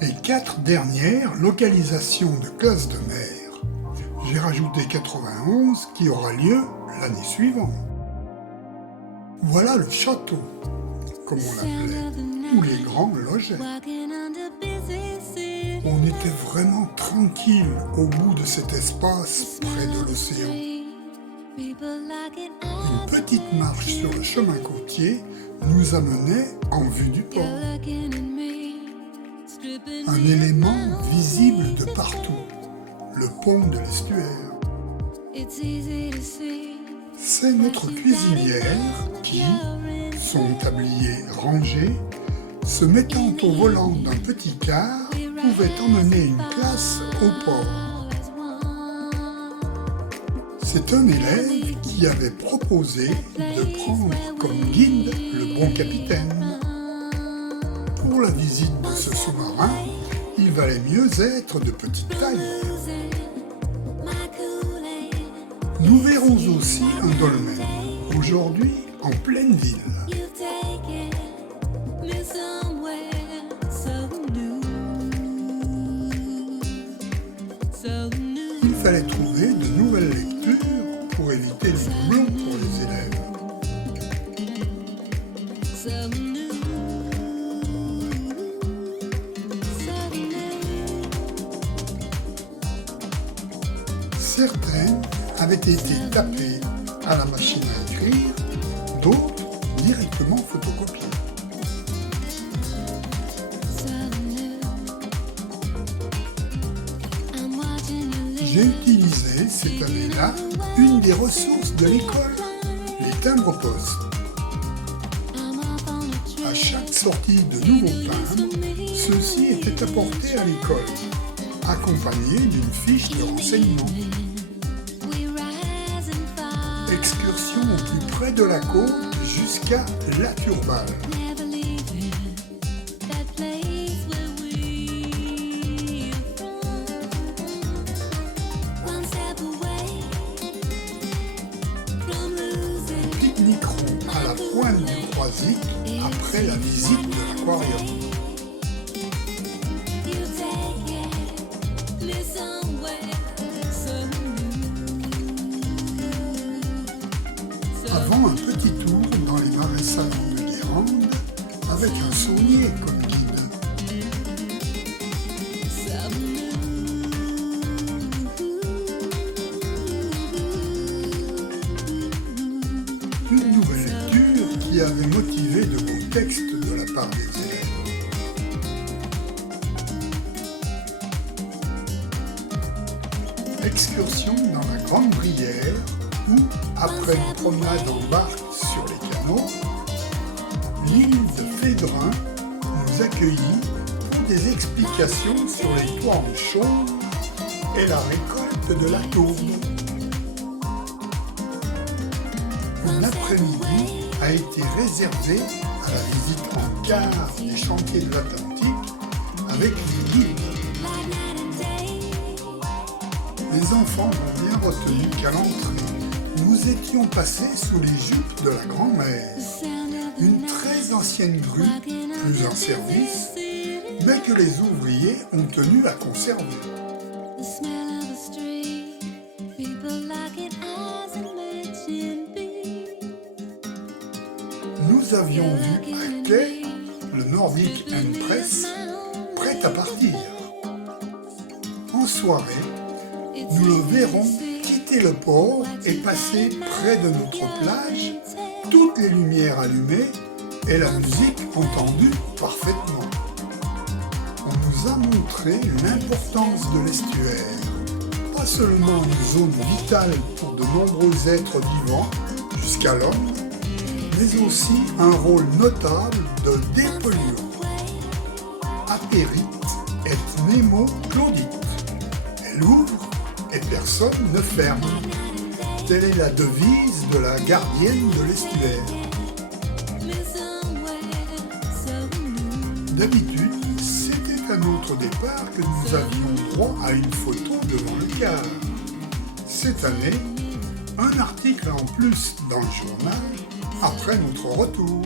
Les 4 dernières localisations de classe de mer. J'ai rajouté 91 qui aura lieu l'année suivante. Voilà le château, comme on l'appelait, où les grands logeaient. On était vraiment tranquille au bout de cet espace près de l'océan. Une petite marche sur le chemin côtier nous amenait en vue du port. Un élément visible de partout, le pont de l'estuaire. C'est notre cuisinière qui, son tablier rangé, se mettant au volant d'un petit car, pouvait emmener une classe au port. C'est un élève qui avait proposé de prendre comme guide le bon capitaine. Pour la visite de ce sous-marin, il valait mieux être de petite taille. Nous verrons aussi un dolmen, aujourd'hui en pleine ville. Il fallait trouver de nouvelles lectures pour éviter les doublons pour les élèves. Certaines avaient été tapées à la machine à écrire, d'autres directement photocopiées. J'ai utilisé cette année-là une des ressources de l'école, les timbres-poste. À chaque sortie de nouveaux timbres, ceux-ci étaient apportés à l'école, accompagnés d'une fiche de renseignement. Excursion au plus près de la côte jusqu'à La Turballe. Pique-niqueront à la pointe du Croisic après la visite de l'aquarium. Avant un petit tour dans les marais salants de Guérande avec un saunier comme guide. Une nouvelle lecture qui avait motivé de beaux textes de la part des élèves. Excursion dans la Grande Brière où, après une promenade en barque sur les canaux, l'île de Fédrin nous accueillit pour des explications sur les toits en chaume et la récolte de la tourbe. Un après-midi a été réservé à la visite en car des chantiers de l'Atlantique avec les guides. Les enfants ont bien retenu qu'à l'entrée, nous étions passés sous les jupes de la grand-mère, une très ancienne grue, plus en service, mais que les ouvriers ont tenu à conserver. Nous avions vu à quai le Nordic Empress prêt à partir. En soirée, nous le verrons quitter le port et passer près de notre plage, toutes les lumières allumées et la musique entendue parfaitement. On nous a montré l'importance de l'estuaire, pas seulement une zone vitale pour de nombreux êtres vivants, jusqu'à l'homme, mais aussi un rôle notable de dépolluant. Apérit et Nemo Claudite. Elle ouvre et personne ne ferme. Telle est la devise de la gardienne de l'estuaire. D'habitude, c'était à notre départ que nous avions droit à une photo devant le car. Cette année, un article en plus dans le journal après notre retour.